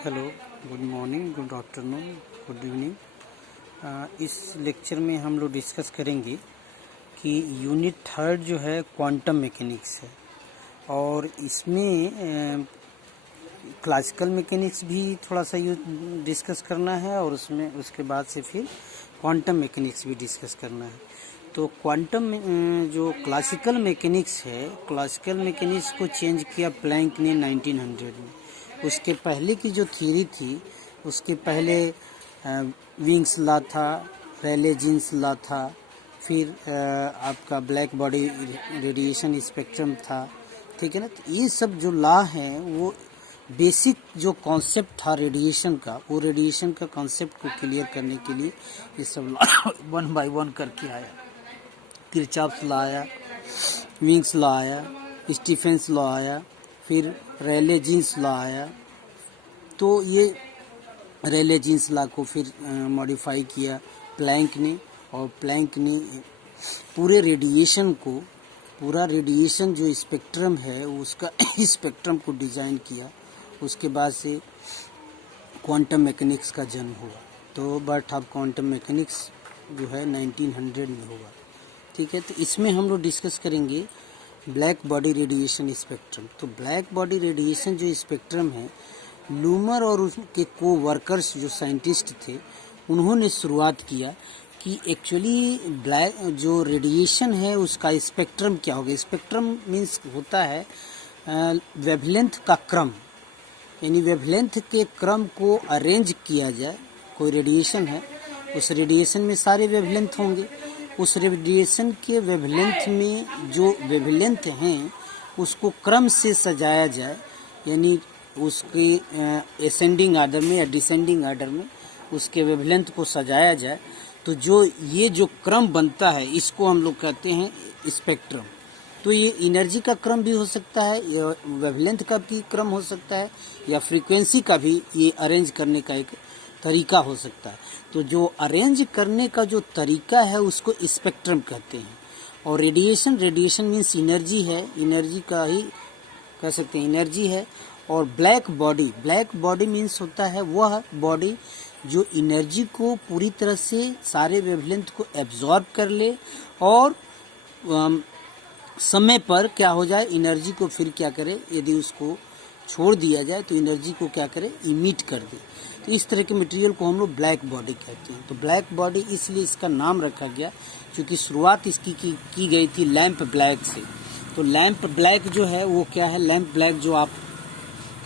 Hello, good morning, good afternoon, good evening. इस lecture में हम लोग डिस्कस करेंगे कि यूनिट थर्ड जो है क्वांटम मैकेनिक्स है और इसमें क्लासिकल मैकेनिक्स भी थोड़ा सा डिस्कस करना है और उसमें उसके बाद से फिर क्वांटम मैकेनिक्स भी डिस्कस करना है। तो क्वांटम जो क्लासिकल मैकेनिक्स है, क्लासिकल मैकेनिक्स को चेंज किया प्लैंक ने 1900 में। उसके पहले की जो थ्योरी थी, उसके पहले विंग्स लॉ था, रेले जीन्स लॉ था, फिर आपका ब्लैक बॉडी रेडिएशन स्पेक्ट्रम था, ठीक है ना। तो ये सब जो लॉ हैं वो बेसिक जो कॉन्सेप्ट था रेडिएशन का, वो रेडिएशन का कॉन्सेप्ट को क्लियर करने के लिए ये सब लॉ वन बाय वन करके आया। किरचॉफ्स लॉ आया, विंग्स लॉ आया, स्टीफेंस लॉ आया, फिर रेले जीन्स लॉ आया। तो ये रेले जीन्स लॉ को फिर मॉडिफाई किया प्लैंक ने, और प्लैंक ने पूरे रेडिएशन को, पूरा रेडिएशन जो स्पेक्ट्रम है उसका स्पेक्ट्रम को डिज़ाइन किया। उसके बाद से क्वांटम मैकेनिक्स का जन्म हुआ। तो बर्थ ऑफ क्वांटम मैकेनिक्स जो है 1900 में हुआ, ठीक है। तो इसमें हम लोग डिस्कस करेंगे ब्लैक बॉडी रेडिएशन स्पेक्ट्रम। तो ब्लैक बॉडी रेडिएशन जो स्पेक्ट्रम है, लूमर और उसके को वर्कर्स जो साइंटिस्ट थे उन्होंने शुरुआत किया कि एक्चुअली ब्लैक जो रेडिएशन है उसका स्पेक्ट्रम क्या होगा। स्पेक्ट्रम मीन्स होता है वेवलेंथ का क्रम, यानी वेवलेंथ के क्रम को अरेंज किया जाए। कोई रेडिएशन है, उस रेडिएशन में सारे वेवलेंथ होंगे, उस रेडिएशन के वेवलेंथ में जो वेवलेंथ हैं उसको क्रम से सजाया जाए, यानी उसके एसेंडिंग आर्डर में या डिसेंडिंग आर्डर में उसके वेवलेंथ को सजाया जाए। तो जो ये जो क्रम बनता है इसको हम लोग कहते हैं स्पेक्ट्रम। तो ये एनर्जी का क्रम भी हो सकता है, या वेवलेंथ का भी क्रम हो सकता है, या फ्रीक्वेंसी का भी ये अरेंज करने का एक तरीका हो सकता है। तो जो अरेंज करने का जो तरीका है उसको स्पेक्ट्रम कहते हैं। और रेडिएशन मीन्स एनर्जी है, एनर्जी का ही कह सकते हैं, एनर्जी है। और ब्लैक बॉडी मीन्स होता है वह बॉडी जो एनर्जी को पूरी तरह से सारे वेवलेंथ को एब्जॉर्ब कर ले और समय पर क्या हो जाए, एनर्जी को फिर क्या करे, यदि उसको छोड़ दिया जाए तो एनर्जी को क्या करे, इमिट कर दे। तो इस तरह के मटेरियल को हम लोग ब्लैक बॉडी कहते हैं। तो ब्लैक बॉडी इसलिए इसका नाम रखा गया क्योंकि शुरुआत इसकी की गई थी लैंप ब्लैक से। तो लैंप ब्लैक जो है वो क्या है, लैंप ब्लैक जो आप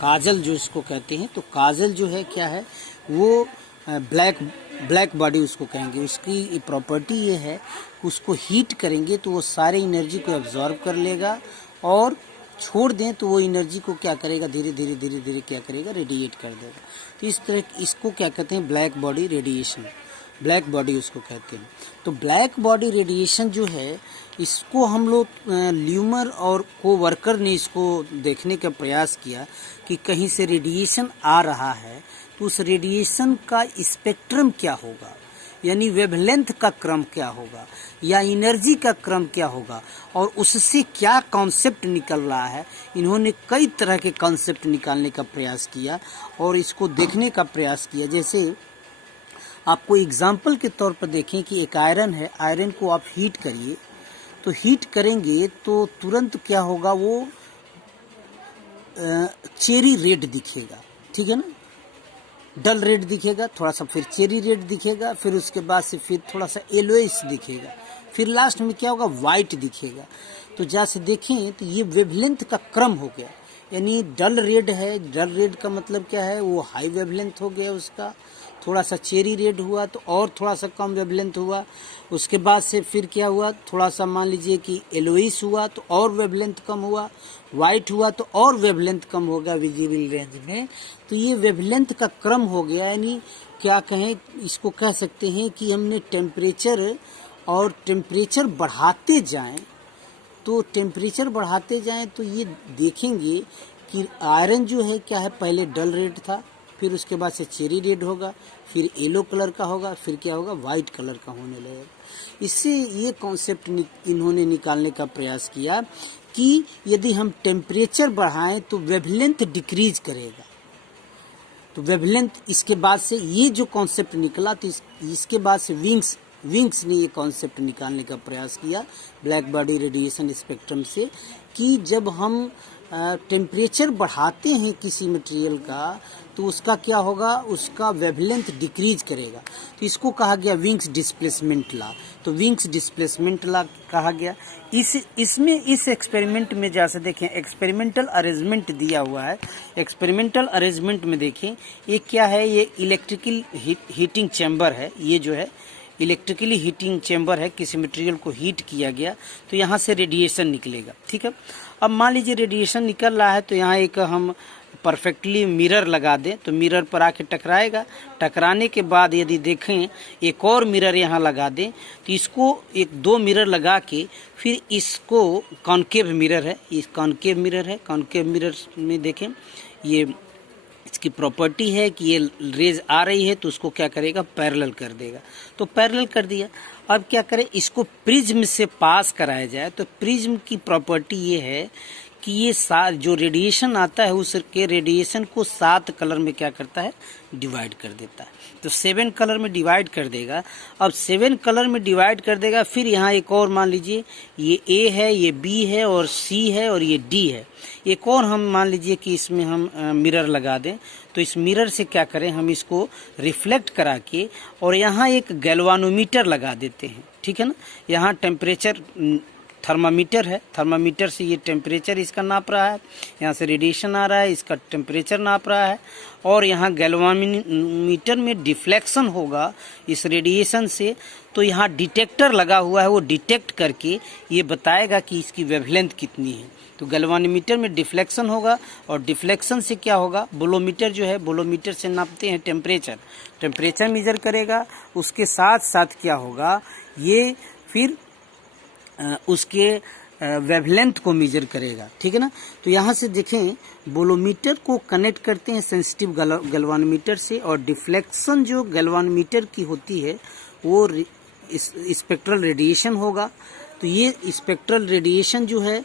काजल जो इसको कहते हैं, तो काजल जो है क्या है, वो ब्लैक बॉडी उसको कहेंगे। उसकी प्रॉपर्टी ये है, उसको हीट करेंगे तो वो सारे एनर्जी को एब्जॉर्ब कर लेगा, और छोड़ दें तो वो एनर्जी को क्या करेगा, धीरे धीरे क्या करेगा, रेडिएट कर देगा। तो इस तरह इसको क्या कहते हैं, black body radiation, black body उसको कहते हैं। तो ब्लैक बॉडी रेडिएशन जो है इसको हम लोग ल्यूमर और को वर्कर ने इसको देखने का प्रयास किया कि कहीं से रेडिएशन आ रहा है तो उस रेडिएशन का स्पेक्ट्रम क्या होगा, यानी वेवलेंथ का क्रम क्या होगा, या एनर्जी का क्रम क्या होगा, और उससे क्या कॉन्सेप्ट निकल रहा है। इन्होंने कई तरह के कॉन्सेप्ट निकालने का प्रयास किया और इसको देखने का प्रयास किया। जैसे आपको एग्जाम्पल के तौर पर देखें कि एक आयरन है, आयरन को आप हीट करिए, तो हीट करेंगे तो तुरंत क्या होगा, वो चेरी रेड दिखेगा, ठीक है ना, डल रेड दिखेगा, थोड़ा सा फिर चेरी रेड दिखेगा, फिर उसके बाद से फिर थोड़ा सा येलोइश दिखेगा, फिर लास्ट में क्या होगा, वाइट दिखेगा। तो जैसे देखें तो ये वेवलेंथ का क्रम हो गया, यानी डल रेड है, डल रेड का मतलब क्या है, वो हाई वेवलेंथ हो गया उसका। थोड़ा सा चेरी रेड हुआ तो और थोड़ा सा कम वेवलेंथ हुआ। उसके बाद से फिर क्या हुआ, थोड़ा सा मान लीजिए कि येलोइश हुआ तो और वेवलेंथ कम हुआ, वाइट हुआ तो और वेवलेंथ कम होगा विजिबल रेंज में। तो ये वेवलेंथ का क्रम हो गया, यानी क्या कहें, इसको कह सकते हैं कि हमने टेम्परेचर बढ़ाते जाएं, तो टेम्परेचर बढ़ाते जाएं तो ये देखेंगे कि आयरन जो है क्या है, पहले डल रेड था, फिर उसके बाद से चेरी रेड होगा, फिर येलो कलर का होगा, फिर क्या होगा, वाइट कलर का होने लगेगा। इससे ये कॉन्सेप्ट इन्होंने निकालने का प्रयास किया कि यदि हम टेम्परेचर बढ़ाएं तो वेवलेंथ डिक्रीज करेगा, तो वेवलेंथ इसके बाद से ये जो कॉन्सेप्ट निकला, तो इसके बाद से विंग्स ने ये कॉन्सेप्ट निकालने का प्रयास किया ब्लैक बॉडी रेडिएशन स्पेक्ट्रम से, कि जब हम टेम्परेचर बढ़ाते हैं किसी मटेरियल का तो उसका क्या होगा, उसका वेवलेंथ डिक्रीज करेगा। तो इसको कहा गया विंग्स डिस्प्लेसमेंट लॉ। तो विंग्स डिस्प्लेसमेंट लॉ कहा गया। इसमें इस एक्सपेरिमेंट में जैसे देखें एक्सपेरिमेंटल अरेंजमेंट दिया हुआ है। एक्सपेरिमेंटल अरेंजमेंट में देखें ये क्या है, ये इलेक्ट्रिकल हीटिंग चैम्बर है। ये जो है इलेक्ट्रिकली हीटिंग चैम्बर है, किसी मटेरियल को हीट किया गया तो यहाँ से रेडिएशन निकलेगा। ठीक है, अब मान लीजिए रेडिएशन निकल रहा है तो यहाँ एक हम परफेक्टली मिरर लगा दें तो मिरर पर आके टकराएगा। टकराने के बाद यदि देखें एक और मिरर यहाँ लगा दें तो इसको एक दो मिरर लगा के फिर इसको कॉनकेव मिरर है, इस कॉनकेव मिरर है। कॉनकेव मिरर में देखें ये इसकी प्रॉपर्टी है कि ये रेज आ रही है तो उसको क्या करेगा, पैरेलल कर देगा। तो पैरेलल कर दिया। अब क्या करें, इसको प्रिज्म से पास कराया जाए। तो प्रिज्म की प्रॉपर्टी ये है कि ये जो रेडिएशन आता है उसके रेडिएशन को 7 कलर में क्या करता है, डिवाइड कर देता है। तो 7 कलर में डिवाइड कर देगा। अब 7 कलर में डिवाइड कर देगा, फिर यहाँ एक और मान लीजिए ये A है, ये B है और C है और ये D है। एक और हम मान लीजिए कि इसमें हम मिरर लगा दें तो इस मिरर से क्या करें, हम इसको रिफ्लेक्ट करा के और यहाँ एक गैल्वानोमीटर लगा देते हैं। ठीक है ना, यहाँ टेम्परेचर थर्मामीटर है, थर्मामीटर से ये टेम्परेचर इसका नाप रहा है, यहाँ से रेडिएशन आ रहा है, इसका टेम्परेचर नाप रहा है। और यहाँ गैल्वानोमीटर में डिफ्लेक्शन होगा इस रेडिएशन से, तो यहाँ डिटेक्टर लगा हुआ है, वो डिटेक्ट करके ये बताएगा कि इसकी वेवलेंथ कितनी है। तो गैल्वानोमीटर में डिफ्लेक्शन होगा और डिफ्लेक्शन से क्या होगा, बोलोमीटर जो है, बोलोमीटर से नापते हैं टेम्परेचर, टेम्परेचर मेजर करेगा। उसके साथ साथ क्या होगा, ये फिर उसके वेवलेंथ को मेजर करेगा। ठीक है ना। तो यहाँ से देखें बोलोमीटर को कनेक्ट करते हैं सेंसिटिव गैल्वानोमीटर से, और डिफ्लेक्शन जो गैल्वानोमीटर की होती है वो स्पेक्ट्रल रेडिएशन होगा। तो ये स्पेक्ट्रल रेडिएशन जो है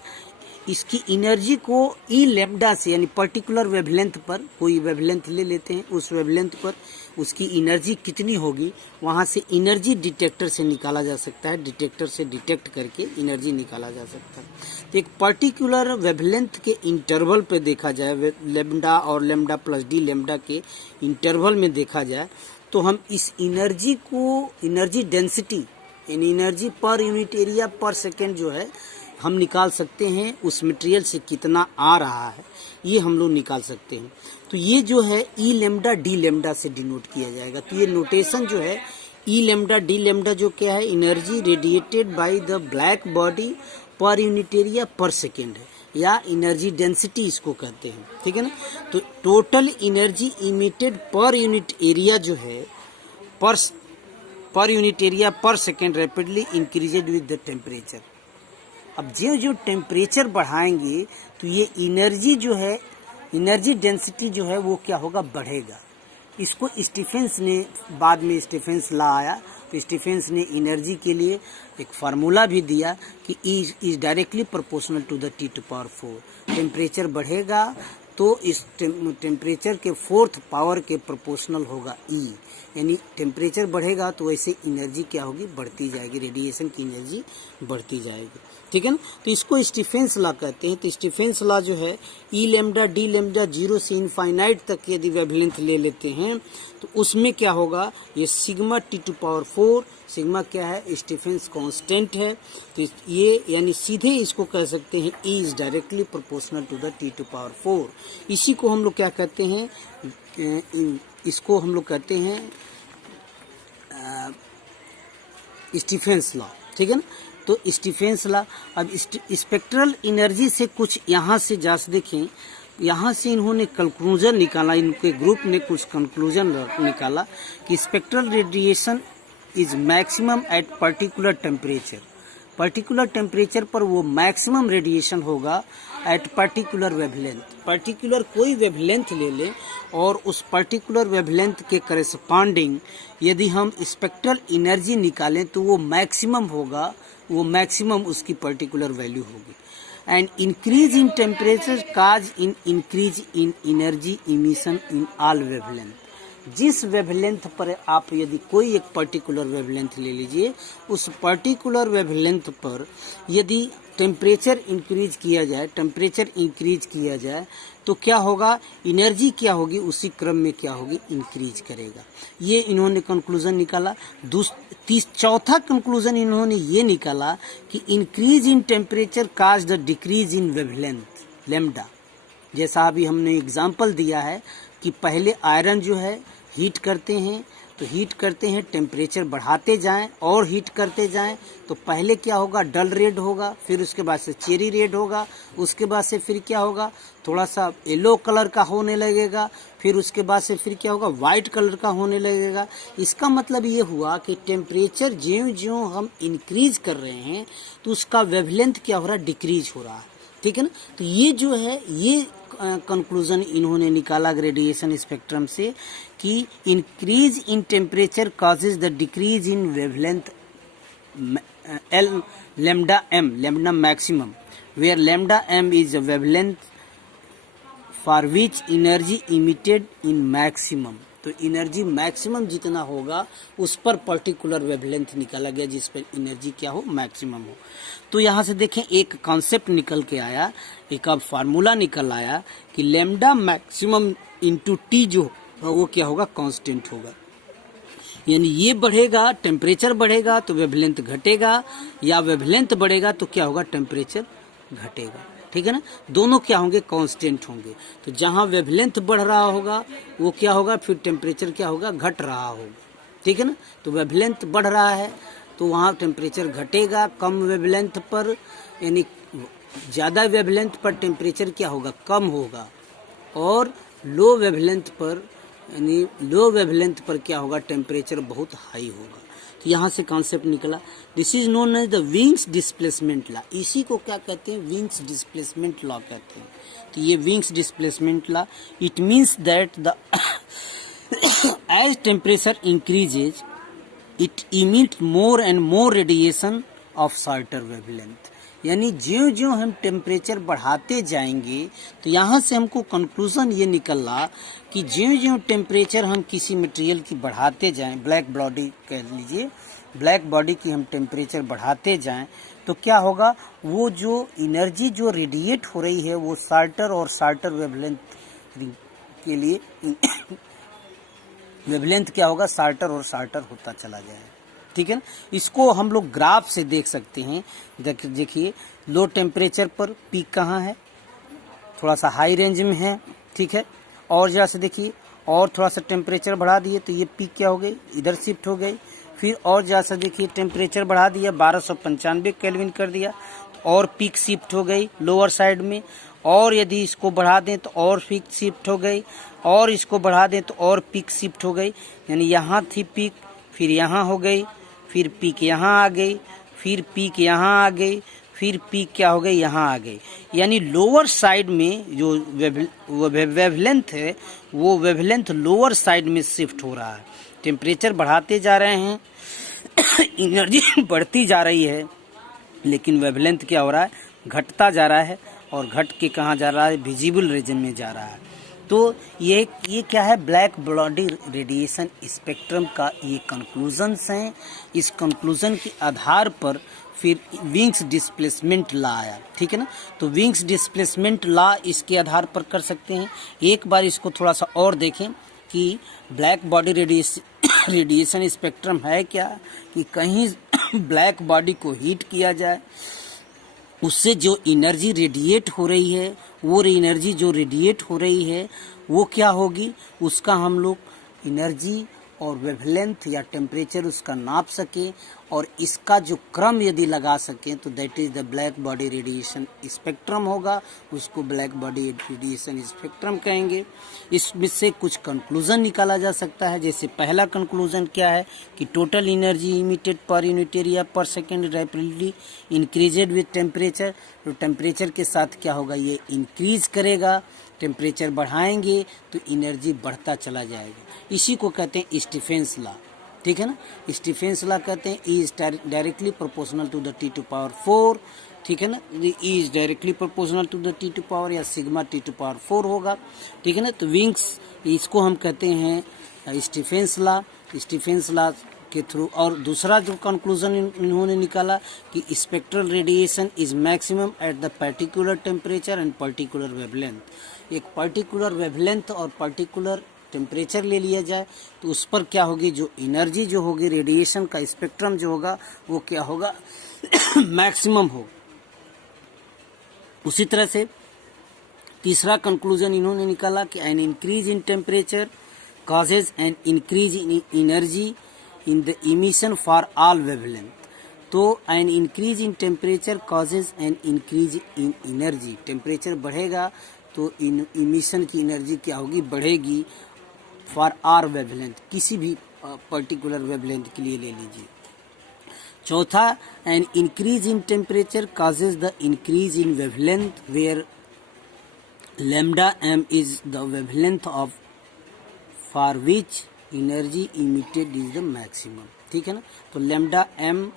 इसकी एनर्जी को ई लैम्डा से, यानी पर्टिकुलर वेवलेंथ पर, कोई वेवलेंथ ले लेते हैं, उस वेवलेंथ पर उसकी एनर्जी कितनी होगी, वहाँ से एनर्जी डिटेक्टर से निकाला जा सकता है। डिटेक्टर से डिटेक्ट करके एनर्जी निकाला जा सकता है। तो एक पर्टिकुलर वेवलेंथ के इंटरवल पे देखा जाए, लैम्डा और लैम्डा प्लस डी लैम्डा के इंटरवल में देखा जाए, तो हम इस एनर्जी को, एनर्जी डेंसिटी यानी एनर्जी पर यूनिट एरिया पर सेकेंड जो है, हम निकाल सकते हैं उस मटेरियल से कितना आ रहा है, ये हम लोग निकाल सकते हैं। तो ये जो है ई लैम्डा डी लैम्डा से डिनोट किया जाएगा। तो ये नोटेशन जो है ई लैम्डा डी लैम्डा जो क्या है, energy radiated by the black body पर यूनिट एरिया पर सेकेंड है, या एनर्जी डेंसिटी इसको कहते हैं। ठीक है ना। तो total energy emitted per unit area जो है, per unit area per second rapidly increased with the temperature. अब जो टेम्परेचर बढ़ाएंगे तो ये एनर्जी जो है, एनर्जी डेंसिटी जो है वो क्या होगा, बढ़ेगा। इसको स्टीफेंस ने, बाद में स्टीफेंस लॉ आया तो स्टीफेंस ने एनर्जी के लिए एक फार्मूला भी दिया कि E is directly proportional to the T⁴। Temperature बढ़ेगा तो इस टेम्परेचर के 4th पावर के प्रोपोर्शनल होगा E, यानी टेम्परेचर बढ़ेगा तो वैसे एनर्जी क्या होगी, बढ़ती जाएगी, रेडिएशन की एनर्जी बढ़ती जाएगी। ठीक है ना। तो इसको स्टीफेंस लॉ कहते हैं। तो स्टीफेंस लॉ जो है ई लैम्डा डी लैम्डा 0 से इनफाइनाइट तक यदि वेवलेंथ ले लेते हैं तो उसमें क्या होगा, ये सिग्मा T⁴, सिग्मा क्या है, स्टीफेंस कांस्टेंट है। तो ये यानी सीधे इसको कह सकते हैं E is directly proportional to the T⁴। इसी को हम लोग क्या कहते हैं, इसको हम लोग कहते हैं स्टीफेंस लॉ। ठीक है ना। तो स्टीफेंस लॉ, अब स्पेक्ट्रल एनर्जी से कुछ यहाँ से जांच देखें, यहाँ से इन्होंने कंक्लूजन निकाला, इनके ग्रुप ने कुछ कंक्लूजन निकाला कि spectral radiation is maximum at particular temperature. Particular temperature पर वो मैक्सिमम रेडिएशन होगा एट पर्टिकुलर वेवलेंथ। पर्टिकुलर कोई वेवलेंथ ले लें और उस पर्टिकुलर वेवलेंथ के करस्पॉन्डिंग यदि हम स्पेक्ट्रल एनर्जी निकालें तो वो मैक्सिमम होगा, वो मैक्सिमम उसकी पर्टिकुलर वैल्यू होगी। and increase in temperature cause in increase in energy emission in all wavelength. जिस वेवलेंथ पर आप यदि कोई एक पर्टिकुलर वेवलेंथ ले लीजिए, उस पर्टिकुलर वेवलेंथ पर यदि टेम्परेचर इंक्रीज किया जाए तो क्या होगा, एनर्जी क्या होगी, उसी क्रम में क्या होगी, इंक्रीज करेगा। ये इन्होंने कंक्लूजन निकाला। चौथा कंक्लूजन इन्होंने ये निकाला कि increase in temperature cause the decrease in wavelength lambda. जैसा अभी हमने एग्जाम्पल दिया है कि पहले आयरन जो है हीट करते हैं, टेम्परेचर बढ़ाते जाएं और हीट करते जाएं, तो पहले क्या होगा, डल रेड होगा, फिर उसके बाद से चेरी रेड होगा, उसके बाद से फिर क्या होगा, थोड़ा सा येलो कलर का होने लगेगा, फिर उसके बाद से फिर क्या होगा, वाइट कलर का होने लगेगा। इसका मतलब ये हुआ कि टेम्परेचर ज्यों-ज्यों हम इंक्रीज कर रहे हैं तो उसका वेवलेंथ क्या हो रहा है, डिक्रीज हो रहा है। ठीक है ना। तो ये जो है, ये कंक्लूजन इन्होंने निकाला रेडिएशन स्पेक्ट्रम से कि increase in temperature causes the decrease in wavelength lambda maximum, where lambda M is a wavelength for which energy emitted in maximum. तो एनर्जी मैक्सिमम जितना होगा उस पर पर्टिकुलर वेवलेंथ निकाला गया जिस पर एनर्जी क्या हो, मैक्सिमम हो। तो यहाँ से देखें एक कॉन्सेप्ट निकल के आया, एक अब फार्मूला निकल आया कि लैम्डा मैक्सिमम इंटू टी जो वो क्या होगा, कांस्टेंट होगा। यानी ये बढ़ेगा, टेम्परेचर बढ़ेगा तो वेवलेंथ घटेगा, या वेवलेंथ बढ़ेगा तो क्या होगा, टेम्परेचर घटेगा। ठीक है ना। दोनों क्या होंगे, कांस्टेंट होंगे। तो जहां वेवलेंथ बढ़ रहा होगा वो क्या होगा, फिर टेम्परेचर क्या होगा, घट रहा होगा। ठीक है ना। तो वेवलेंथ बढ़ रहा है तो वहां टेम्परेचर घटेगा। कम वेवलेंथ पर, यानी ज़्यादा वेवलेंथ पर टेम्परेचर क्या होगा, कम होगा। और लो वेवलेंथ पर, यानी लो वेवलेंथ पर क्या होगा, टेम्परेचर बहुत हाई होगा। तो यहाँ से कॉन्सेप्ट निकला, this is known as the Wien's displacement law. इसी को क्या कहते हैं, विंग्स डिस्प्लेसमेंट लॉ कहते हैं। तो ये Wien's displacement law, it means that the as temperature increases it emit more and more radiation of shorter wavelength. यानी ज्यों ज्यों हम टेम्परेचर बढ़ाते जाएंगे, तो यहाँ से हमको कंक्लूजन ये निकला कि ज्यों ज्यों टेम्परेचर हम किसी मटेरियल की बढ़ाते जाएं, ब्लैक बॉडी कह लीजिए, ब्लैक बॉडी की हम टेम्परेचर बढ़ाते जाएं तो क्या होगा, वो जो एनर्जी जो रेडिएट हो रही है वो शॉर्टर और शॉर्टर वेवलेंथ के लिए वेवलेंथ क्या होगा, शॉर्टर और शॉर्टर होता चला जाएगा। ठीक है ना। इसको हम लोग ग्राफ से देख सकते हैं। देखिए लो टेम्परेचर पर पीक कहाँ है, थोड़ा सा हाई रेंज में है। ठीक है। और जरा से देखिए, और थोड़ा सा टेम्परेचर बढ़ा दिए तो ये पीक क्या हो गई, इधर शिफ्ट हो गई। फिर और जरा सा देखिए, टेम्परेचर बढ़ा दिया, 1295 केल्विन कर दिया, और पीक शिफ्ट हो गई लोअर साइड में। और यदि इसको बढ़ा दें तो और पीक शिफ्ट हो गई, और इसको बढ़ा दें तो और पीक शिफ्ट हो गई। यानी यहाँ थी पीक, फिर यहाँ हो गई, फिर पीक यहाँ आ गई, फिर पीक यहाँ आ गई, फिर पीक क्या हो गई, यहाँ आ गई। यानी लोअर साइड में जो वेवलेंथ है वो वेवलेंथ लोअर साइड में शिफ्ट हो रहा है। टेम्परेचर बढ़ाते जा रहे हैं एनर्जी बढ़ती जा रही है, लेकिन वेवलेंथ क्या हो रहा है, घटता जा रहा है। और घट के कहाँ जा रहा है, विजिबल रीजन में जा रहा है। तो ये क्या है, ब्लैक बॉडी रेडिएशन स्पेक्ट्रम का ये कंक्लूजन्स हैं। इस कंक्लूजन के आधार पर फिर विंग्स डिस्प्लेसमेंट लॉ आया। ठीक है ना। तो विंग्स डिस्प्लेसमेंट लॉ इसके आधार पर कर सकते हैं। एक बार इसको थोड़ा सा और देखें कि ब्लैक बॉडी रेडिएशन स्पेक्ट्रम है क्या, कि कहीं ब्लैक बॉडी को हीट किया जाए, उससे जो एनर्जी रेडिएट हो रही है, वो एनर्जी जो रेडिएट हो रही है वो क्या होगी, उसका हम लोग एनर्जी और वेवलेंथ या टेम्परेचर उसका नाप सकें, और इसका जो क्रम यदि लगा सकें तो that is the black body radiation spectrum होगा। उसको ब्लैक बॉडी रेडिएशन स्पेक्ट्रम कहेंगे। इसमें से कुछ कंक्लूजन निकाला जा सकता है। जैसे पहला कंक्लूजन क्या है कि total energy emitted per unit area per second rapidly इंक्रीजेड with temperature. तो टेम्परेचर के साथ क्या होगा, ये इंक्रीज करेगा। टेम्परेचर बढ़ाएंगे तो एनर्जी बढ़ता चला जाएगा। इसी को कहते हैं स्टीफेंस लॉ। ठीक है ना। स्टीफेंस लॉ कहते हैं E is directly proportional to the T to power 4, ठीक है ना। E is directly proportional to the T to power या सिग्मा टी टू पावर 4 होगा, ठीक है ना। तो विंग्स इसको हम कहते हैं स्टीफेंस लॉ। स्टीफेंस लॉ के थ्रू, और दूसरा जो कंक्लूजन इन्होंने निकाला कि spectral radiation is maximum at the particular temperature and particular wavelength. एक पर्टिकुलर वेवलेंथ और पर्टिकुलर टेम्परेचर ले लिया जाए तो उस पर क्या होगी, जो एनर्जी जो होगी, रेडिएशन का स्पेक्ट्रम जो होगा वो क्या होगा मैक्सिमम हो। उसी तरह से तीसरा कंक्लूजन इन्होंने निकाला कि an increase in temperature causes an increase in energy in the emission for all wavelength। तो an increase in temperature causes an increase in energy। Temperature बढ़ेगा तो इमिशन की एनर्जी क्या होगी, बढ़ेगी फॉर आर वेवलेंथ, किसी भी पर्टिकुलर वेवलेंथ के लिए ले लीजिए। चौथा, an increase in temperature causes the increase in wavelength where lambda m is the wavelength of for which energy emitted is the maximum, ठीक है ना। तो लैम्डा एम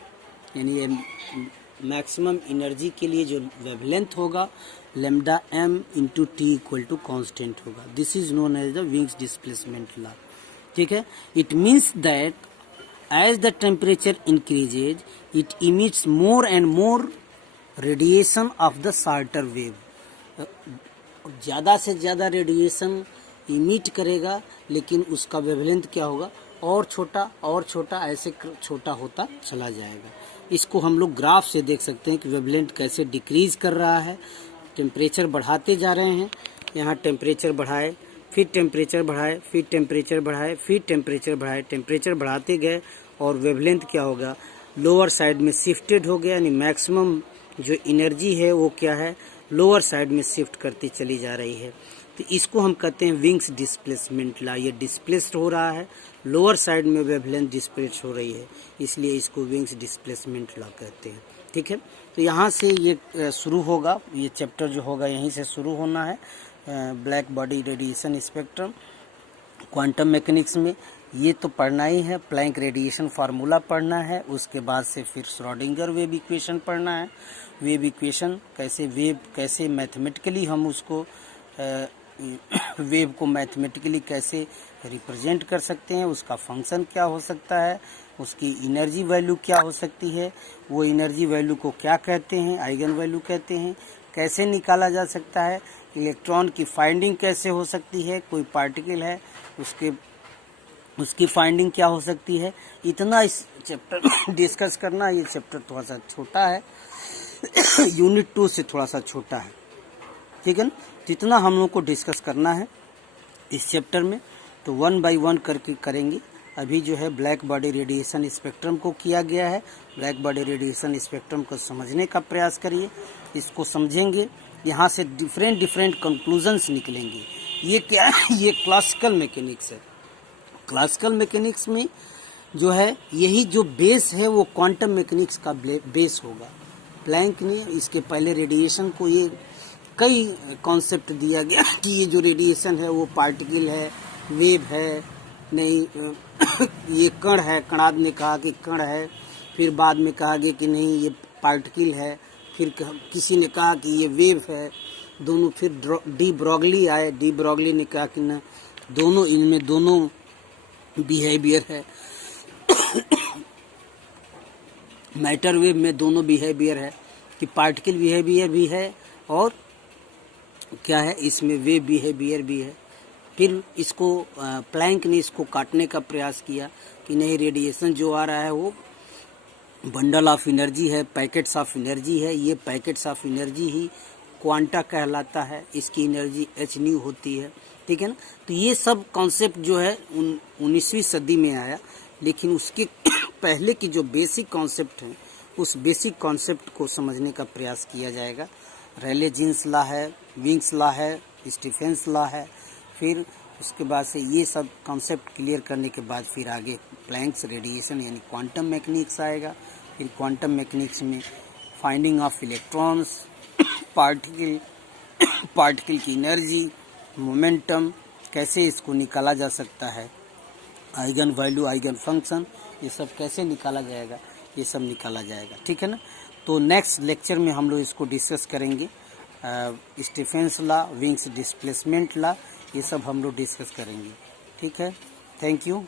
यानी मैक्सिमम एनर्जी के लिए जो वेवलेंथ होगा lambda m into T equal to constant होगा। This is known as the Wien's displacement law, ठीक है। It means that as the temperature increases it emits more and more radiation of the shorter wave. ज़्यादा से ज़्यादा radiation emit करेगा, लेकिन उसका wavelength क्या होगा, और छोटा ऐसे छोटा होता चला जाएगा। इसको हम लोग ग्राफ से देख सकते हैं कि वेवलेंथ कैसे डिक्रीज कर रहा है। टेम्परेचर बढ़ाते जा रहे हैं, यहाँ टेम्परेचर बढ़ाए, फिर टेम्परेचर बढ़ाए, फिर टेम्परेचर बढ़ाए, फिर टेम्परेचर बढ़ाए, टेम्परेचर बढ़ाते गए और वेवलेंथ क्या होगा, लोअर साइड में शिफ्टेड हो गया, यानी मैक्सिमम जो एनर्जी है वो क्या है, लोअर साइड में शिफ्ट करती चली जा रही है। तो इसको हम कहते हैं विंग्स डिस्प्लेसमेंट लॉ। ये डिस्प्लेस्ड हो रहा है, लोअर साइड में वेवलेंथ डिस्प्लेस हो रही है, इसलिए इसको विंग्स डिस्प्लेसमेंट लॉ कहते हैं, ठीक है। तो यहाँ से ये शुरू होगा, ये चैप्टर जो होगा यहीं से शुरू होना है। Black body radiation spectrum quantum mechanics में ये तो पढ़ना ही है। प्लैंक रेडिएशन फार्मूला पढ़ना है, उसके बाद से फिर श्रोडिंगर वेव इक्वेशन पढ़ना है। वेव इक्वेशन कैसे मैथमेटिकली हम उसको वेव को मैथमेटिकली कैसे रिप्रेजेंट कर सकते हैं, उसका फंक्शन क्या हो सकता है, उसकी एनर्जी वैल्यू क्या हो सकती है, वो एनर्जी वैल्यू को क्या कहते हैं, आइगन वैल्यू कहते हैं, कैसे निकाला जा सकता है, इलेक्ट्रॉन की फाइंडिंग कैसे हो सकती है, कोई पार्टिकल है उसकी फाइंडिंग क्या हो सकती है, इतना इस चैप्टर में डिस्कस करना। ये चैप्टर थोड़ा सा छोटा है यूनिट 2 से थोड़ा सा छोटा है, ठीक है ना। जितना हम लोग को डिस्कस करना है इस चैप्टर में तो 1 बाय 1 करके करेंगे। अभी जो है ब्लैक बॉडी रेडिएशन स्पेक्ट्रम को किया गया है। ब्लैक बॉडी रेडिएशन स्पेक्ट्रम को समझने का प्रयास करिए, इसको समझेंगे, यहाँ से डिफरेंट कंक्लूजन्स निकलेंगे। ये क्या है, ये क्लासिकल मैकेनिक्स है। क्लासिकल मैकेनिक्स में जो है यही जो बेस है वो क्वांटम मैकेनिक्स का बेस होगा। प्लैंक ने इसके पहले रेडिएशन को ये कई कॉन्सेप्ट दिया गया कि ये जो रेडिएशन है वो पार्टिकल है, वेव है, नहीं ये कण है। कणाद ने कहा कि कण है, फिर बाद में कहा गया कि नहीं ये पार्टिकल है, फिर किसी ने कहा कि ये वेव है। दोनों फिर डी ब्रॉगली आए, डी ब्रॉगली ने कहा कि ना दोनों इनमें दोनों बिहेवियर है मैटर वेव में दोनों बिहेवियर है कि पार्टिकल बिहेवियर भी है और क्या है इसमें वेव बिहेवियर भी है। फिर इसको प्लैंक ने इसको काटने का प्रयास किया कि नहीं रेडिएशन जो आ रहा है वो बंडल ऑफ एनर्जी है, पैकेट्स ऑफ एनर्जी है। ये packets of energy he quanta कहलाता है, इसकी एनर्जी h न्यू होती है, ठीक है ना। तो ये सब कॉन्सेप्ट जो है 19वीं सदी में आया, लेकिन उसके पहले की जो बेसिक कॉन्सेप्ट है उस बेसिक कॉन्सेप्ट को समझने का प्रयास किया जाएगा। रेले जीन्स लॉ है, विंग्स लॉ है, स्टीफेंस लॉ है। फिर उसके बाद से ये सब कॉन्सेप्ट क्लियर करने के बाद फिर आगे प्लैंक्स रेडिएशन यानी क्वांटम मैकेनिक्स आएगा। फिर क्वांटम मैकेनिक्स में फाइंडिंग ऑफ इलेक्ट्रॉन्स, पार्टिकल की एनर्जी, मोमेंटम, कैसे इसको निकाला जा सकता है, आइगन वैल्यू, आइगन फंक्शन, ये सब कैसे निकाला जाएगा, ये सब निकाला जाएगा, ठीक है ना। तो नेक्स्ट लेक्चर में हम लोग इसको डिस्कस करेंगे। Stephen's law, wings displacement law, ये सब हम लोग डिस्कस करेंगे, ठीक है। Thank you.